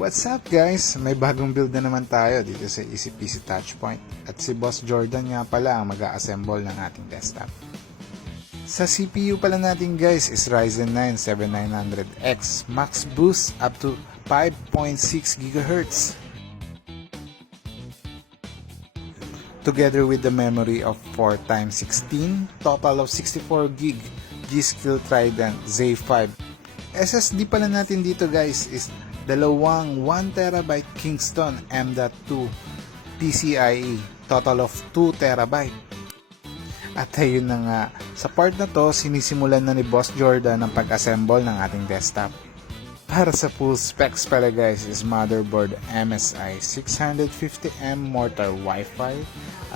What's up guys? May bagong build na naman tayo dito sa EASYPC Touchpoint at si Boss Jordan nga pala ang mag-a-assemble ng ating desktop. Sa CPU pala natin guys is Ryzen 9 7900X max boost up to 5.6 GHz. Together with the memory of 4x16, total of 64 GB G-Skill Trident Z5. SSD pala natin dito guys is dalawang 1TB Kingston M.2 PCIe, total of 2TB. At ayun na nga, sa part na to, sinisimulan na ni Boss Jordan ang pag-assemble ng ating desktop. Para sa full specs pala guys is motherboard MSI 650M Mortar Wi-Fi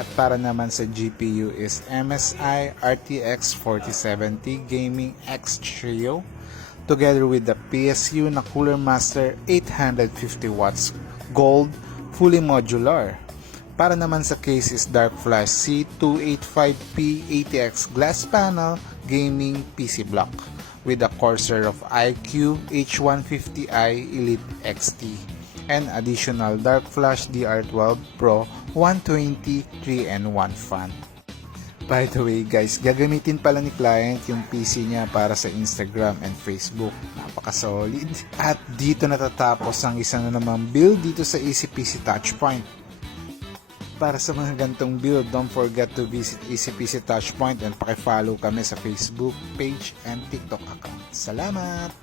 at para naman sa GPU is MSI RTX4070 Gaming X Trio together with the PSU na Cooler Master 850 watts gold fully modular. Para naman sa case is Dark Flash C285P ATX glass panel gaming PC block with a Corsair of iQ H150i Elite XT and additional Dark Flash DR12 Pro 120 3-in-1 fan. By the way guys, gagamitin pala ni client yung PC niya para sa Instagram and Facebook. Napaka-solid. At dito natatapos ang isa na namang build dito sa EASYPC Touchpoint. Para sa mga gantong build, don't forget to visit EASYPC Touchpoint and paki-follow kami sa Facebook page and TikTok account. Salamat!